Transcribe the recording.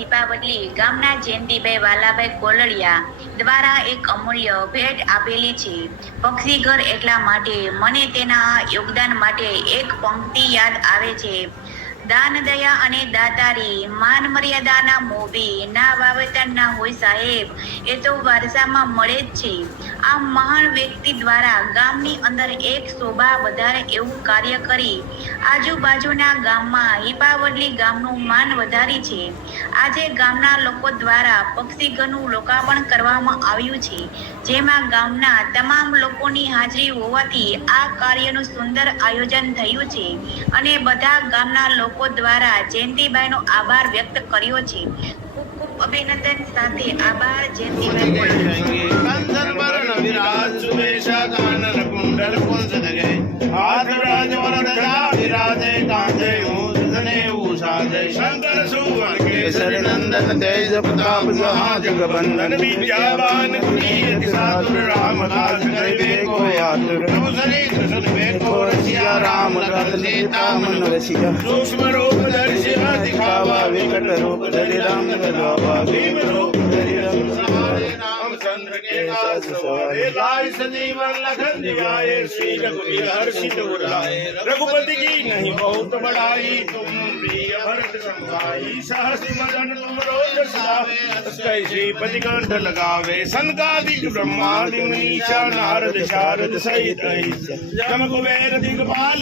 દીપાવલી ગામના જયંતિભાઈ વાલાભાઈ કોલડિયા દ્વારા એક અમૂલ્ય ભેટ આપેલી છે। પક્ષીઘર એટલા માટે મને તેના યોગદાન માટે એક પંક્તિ યાદ આવે છે। દાન દયા અને દાતારી માન મર્યાદાના મોભી ના વાવેતર ના હોય સાહેબ, એ તો વારસામાં મળે જ છે। આ મહાન વ્યક્તિ દ્વારા ગામની અંદર એક શોભા વધારે એવું કાર્ય કરી આજુબાજુના ગામમાં હિપાવડલી ગામનું માન વધારી છે। આજે ગામના લોકો દ્વારા પક્ષીઘરનું લોકાર્પણ કરવામાં આવ્યું છે, જેમાં ગામના તમામ લોકોની હાજરી હોવાથી આ કાર્યનું સુંદર આયોજન થયું છે અને બધા ગામના લોકો દ્વારા જયંતિભાઈનો આભાર વ્યક્ત કર્યો છે। ખૂબ ખૂબ અભિનંદન સાથે આભાર જયંતિભાઈ। शंकर सुवन केसरी नंदन तेज प्रताप जगबंदन विद्यावान साधुर राम काज करिबे को आतुर को रसिया राम रत सीता मन रसिया सूक्ष्म रूप दर्शि दिखावा विकट रूप धरि राम लगावा भीम रूप धरि राम सवारे नाम चंद्र के काज सवारे लाय सजीवन लखन दिवाए श्री रघुवीर हर्षित उराए रघुपति की नहीं बहुत बड़ाई तुम भरत संभाई सहस मदन तुम रोज सदावे कैसे पतिकंठ लगावे सनकादिक ब्रह्मादि मुनीचा नारद शारद सहित जम कुबेर दिगपाल